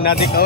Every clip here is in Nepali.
Nanti kau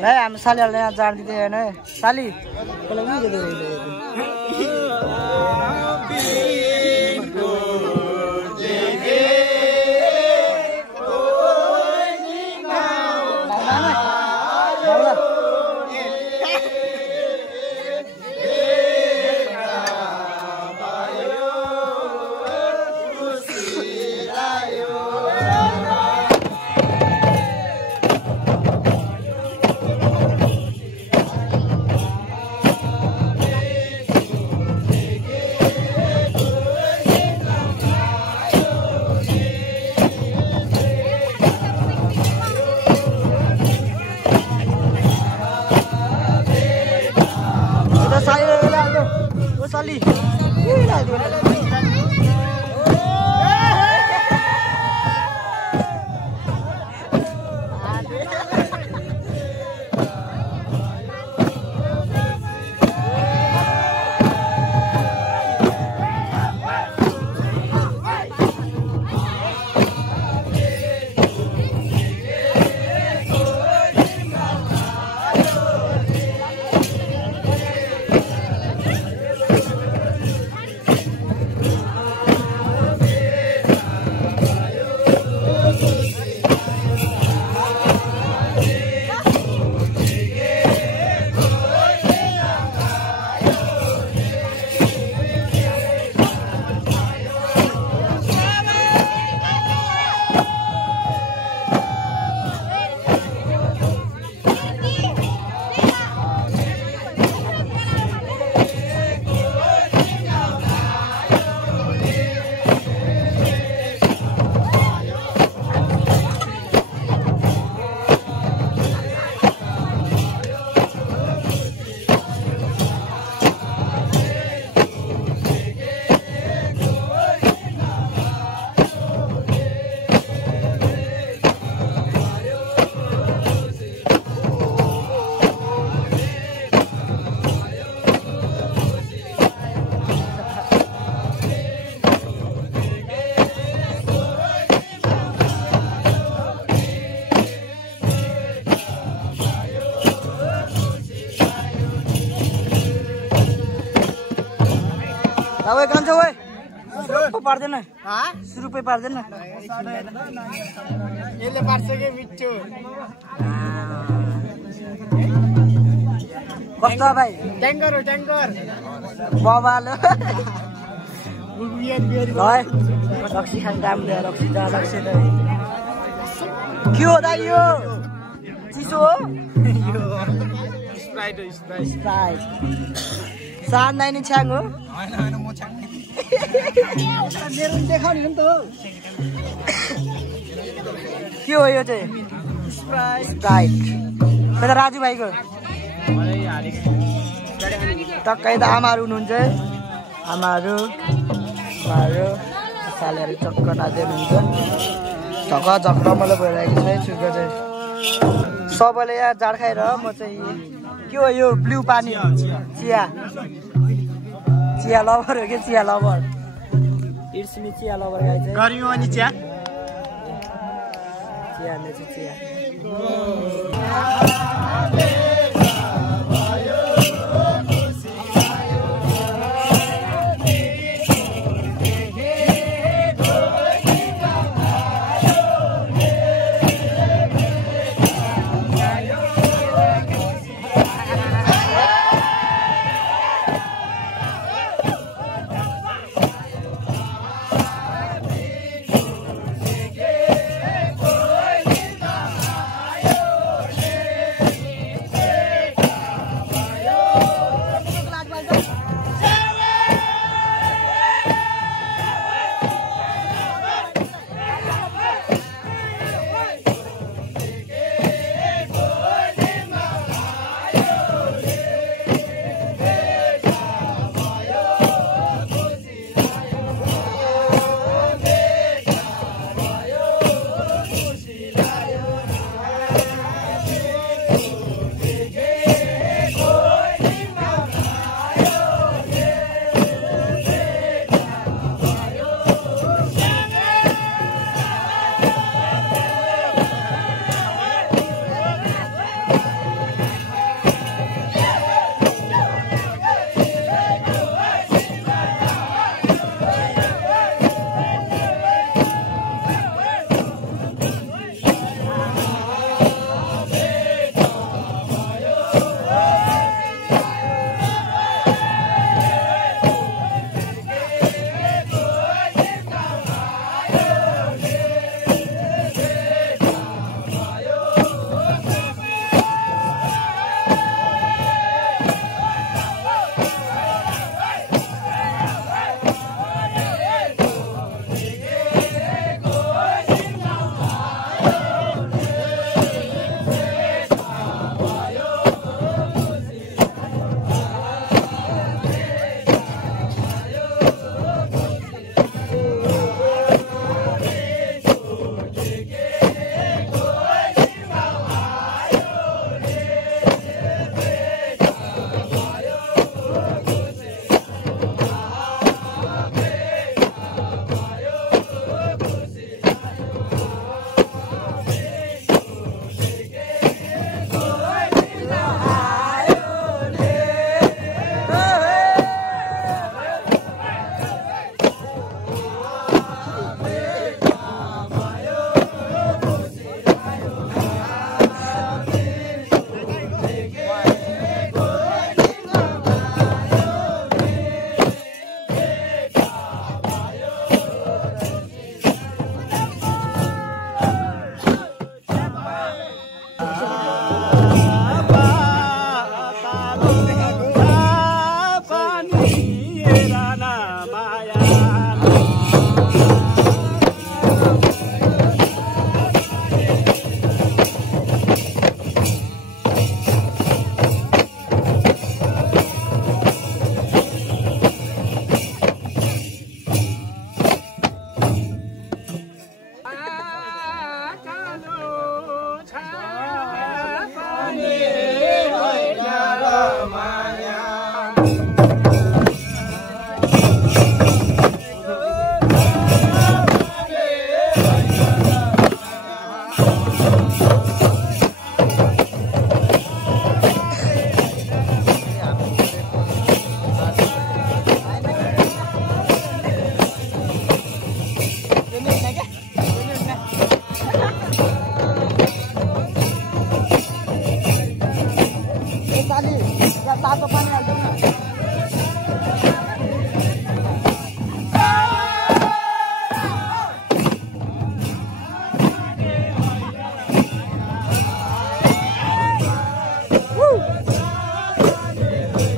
नहीं हम सालीहरुले यहाँ जान दिँदैन है साली कसलाई पनि दिँदैन Sali. Awak kan cewek? Apa parden? Hah? Suruh pe parden? Ini parse bicu. Kasta bhai? Tanker. Bawal. Hai. Roxy khan काम दिया Roxy जा Roxy दे. क्यों होता यो? चिसो? Sprite. साथ नहीं छांग हो? म छांग मेरो देखाउने नि त हो के हो यो चाहिँ स्प्राइट त राजु भाइको टक्कै त आमाहरु हुनुहुन्छ आमाहरु सालेहरु चक्क नाच्दै हुनुहुन्छ झक रमाइलो भइरहेको छ छुको चाहिँ सबैले यहाँ जाड खाएर म चाहिँ के हो यो ब्लू पानी चिया लभर हो के चिया लभर इट्स मी चिया लभर गाइस गरियो अनि चिया ने चिया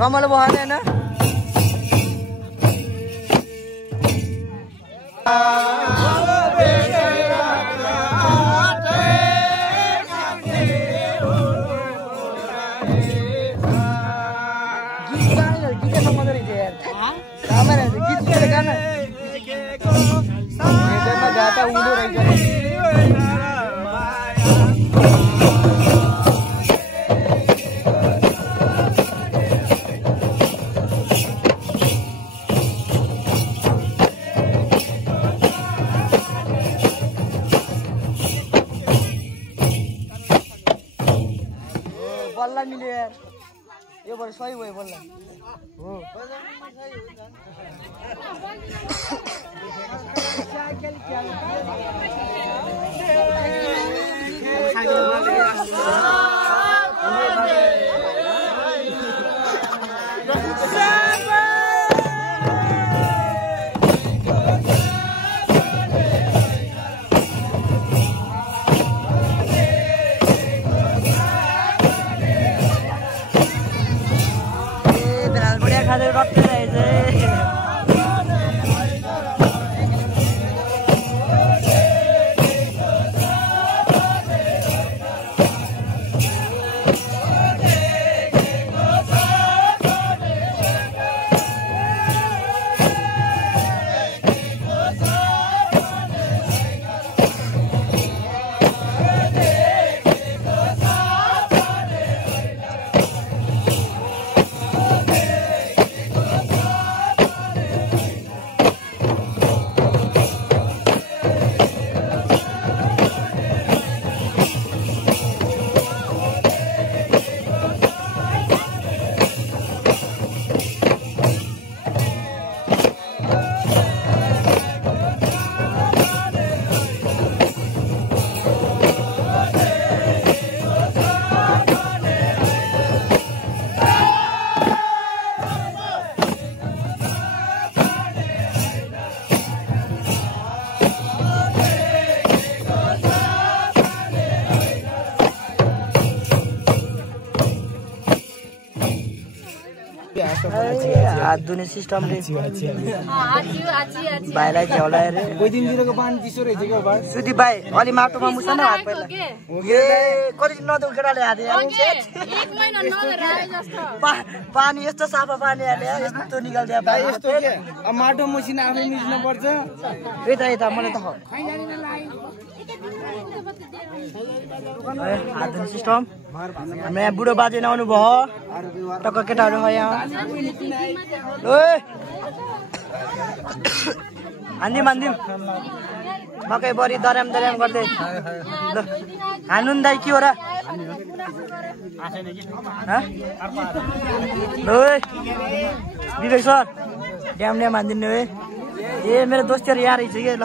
रमाइलो भयो हैन बल्ल मिल्यो यार यो बरु सही भयो बल्ल हो खाँदै रक्कै रहेछ हात धुने सिस्टमले भाइलाई झ्याउलाएर सुधी भाइ अलि माटोमा मुसा न हात पहिला ए कति नदौ केटाले हात पानी यस्तो साफा पानी हाले यस्तो निकाल्दिया भाइ यस्तो के माटो मुसिन आफै मिच्नु पर्छ यता यता मलाई त हात धुने सिस्टम हाम्रो यहाँ बुढो बाजे नआउनु भयो टक्क केटाहरू भयो यहाँ हान्दिम हान्दिम मकै बरी दर्याम दर्याम गर्दै ल हान्नु नि दाइ के हो र ल विवेक सर ड्याम ड्याम हानिदिनु है ए मेरो दोस्तहरू यहाँ रहेछ कि ल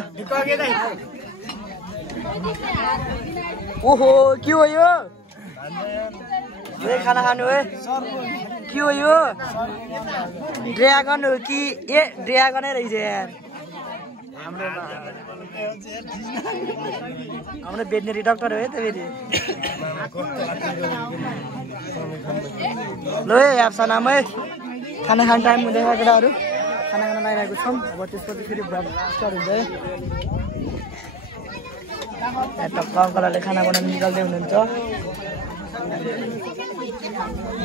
ओहो के हो यो खाना खानु है के हो यो ड्रागन हो कि ए ड्रागनै रहेछ यार हाम्रो भेटनेरी डाक्टर हो है त फेरि ल है यार सनामै खाना खाने टाइम हुँदैन केटाहरू खाना खान लागिरहेको छौँ अब त्यसपछि फेरि स्टार्ट हुन्छ है टक्क अङ्कलहरूले खाना बनाउनु निकाल्दै हुनुहुन्छ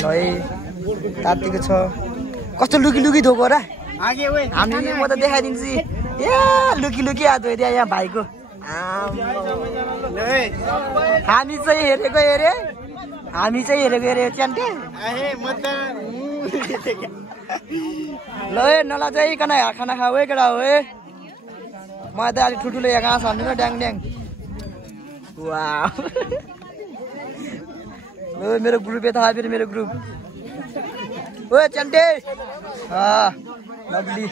ल है तातिएको छ कस्तो लुकी लुकी धोको र हामी म त देखाइदिन्छु ए लुकी लुकी हात धोइदियो यहाँ भाइको हामी चाहिँ हेरेको हेरे च्यान्टे ल है नलाजाइकन खाना खाऊ है केटा हो है म त अलिक ठुल्ठुलो यहाँ घाँस हाल्नु न ड्याङ ड्याङ वाह मेरो ग्रुप यता आयो फेरि मेरो ग्रुप ओ चन्टे लभली